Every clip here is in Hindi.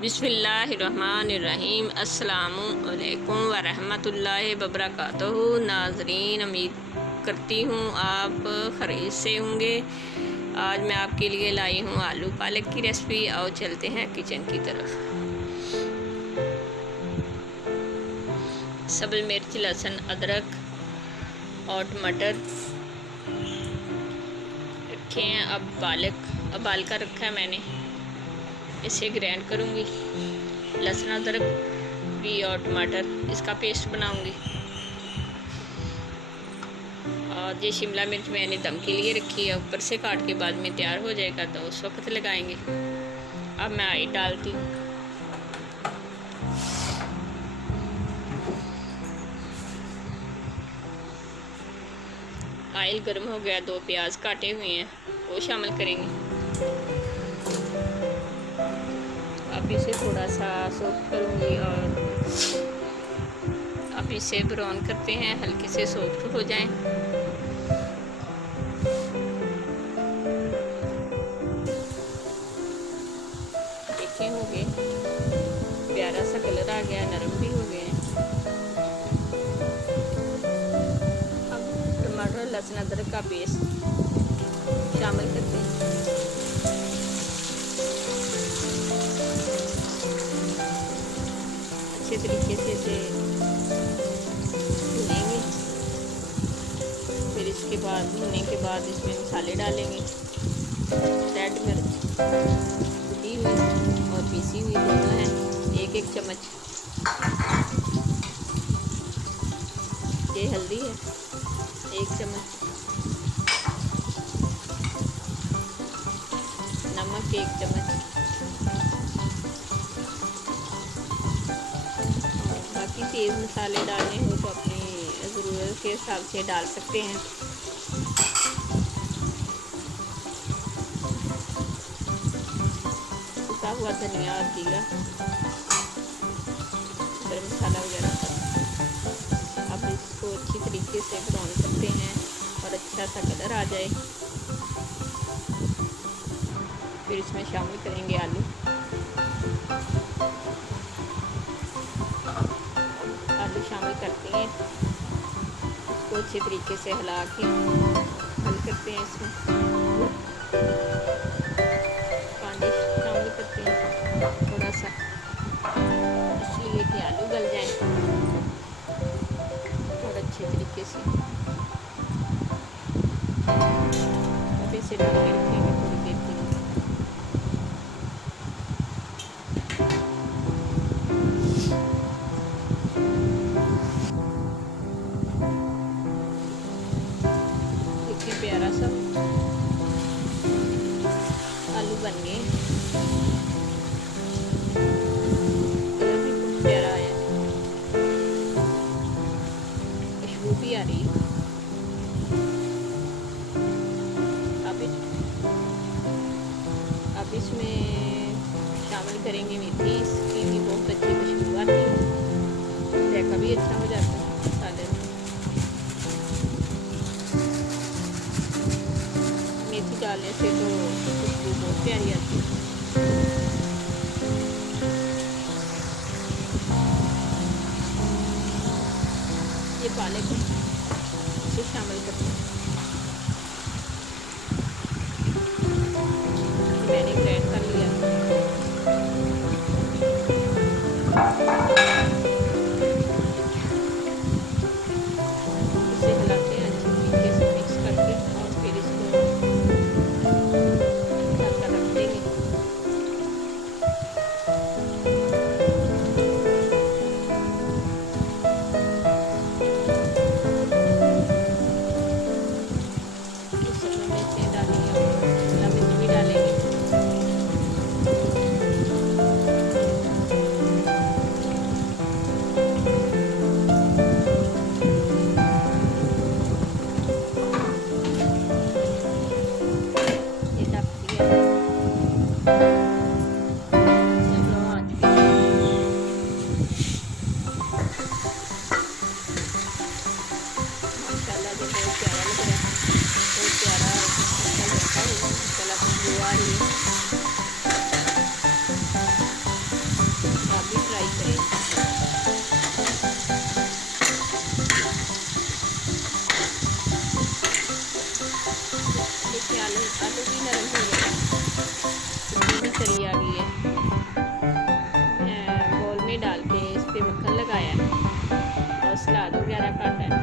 बिस्मिल्लाहिर्रहमानिर्रहीम। अस्सलामु अलैकुम वरहमतुल्लाहि वबरकातुहू। नाज़रीन, उम्मीद करती हूँ आप खैरियत से होंगे। आज मैं आपके लिए लाई हूँ आलू पालक की रेसिपी। आओ चलते हैं किचन की तरफ। सब्ज़ मिर्च, लहसुन, अदरक और टमाटर रखे हैं। अब पालक उबाल कर रखा है मैंने, इसे ग्राइंड करूँगी। लहसुन, अदरक भी और टमाटर, इसका पेस्ट बनाऊँगी। और ये शिमला मिर्च मैंने दम के लिए रखी है, ऊपर से काट के बाद में तैयार हो जाएगा तो उस वक्त लगाएंगे। अब मैं ऑयल डालती हूँ। ऑयल गर्म हो गया, 2 प्याज काटे हुए हैं वो शामिल करेंगे। अब इसे थोड़ा सा सॉफ्ट करूँगी और अब इसे ब्राउन करते हैं, हल्के से सॉफ्ट हो जाएं। देखें, हो गए, प्यारा सा कलर आ गया, नरम भी हो गए हैं। अब टमाटर, लहसुन, अदरक का पेस्ट शामिल करते हैं। अच्छे तरीके से इसे भूनेंगे। फिर इसके बाद भूनने के बाद इसमें मसाले डालेंगे। रेड मिर्च कुटी हुई और पीसी हुई दोनों हैं, 1-1 चम्मच। ये हल्दी है, 1 चम्मच। नमक 1 चम्मच। बाकी तेज़ मसाले डालने हो तो अपनी ज़रूरत के हिसाब से डाल सकते हैं। सूखा हुआ धनिया और जीरा, गरम मसाला वगैरह सब। अब इसको अच्छी तरीके से ब्राउन करते हैं और अच्छा सा कलर आ जाए। फिर इसमें शामिल करेंगे आलू। आलू शामिल करते हैं, इसको अच्छे तरीके से हिला के हल करते हैं। इसमें पानी शामिल करते हैं थोड़ा सा, इसलिए कि आलू गल जाए और अच्छे तरीके से। अब इसे ढक के रखेंगे थोड़ी देर के लिए। प्यारा सा आलू बन गए, कलर भी बहुत प्यारा आया, खुशबू भी आ रही है। अब इसमें शामिल करेंगे मेथी, इसकी भी बहुत अच्छी खुशबू आती है, जायका भी अच्छा हो जाता है मसाले में। मेथी डालने से तो खुशबू बहुत प्यारी आती है। ये पालक है, इसे शामिल करते हैं। मैंने ग्राइंड कर लिया। इसे हिलाते हैं अच्छे तरीके से मिक्स करके और फिर इसको ढककर रख देंगे। ट्राई करें। देखिए आलू भी नरम हो गया, इसमें भी तरी आ गई है। बोल में डाल के इस पर मक्खन लगाया है और सलाद वगैरह काटा है,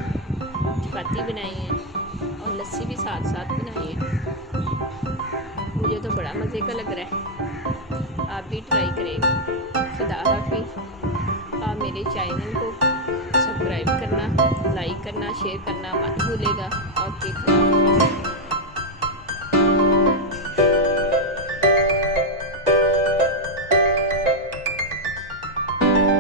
चपाती बनाई है और लस्सी भी साथ साथ बनाई है। मुझे तो बड़ा मज़े का लग रहा है, आप भी ट्राई करें। खुदा हाफिज़। आप मेरे चैनल को सब्सक्राइब करना, लाइक करना, शेयर करना मत भूलिएगा। ओके, खुदा हाफिज़।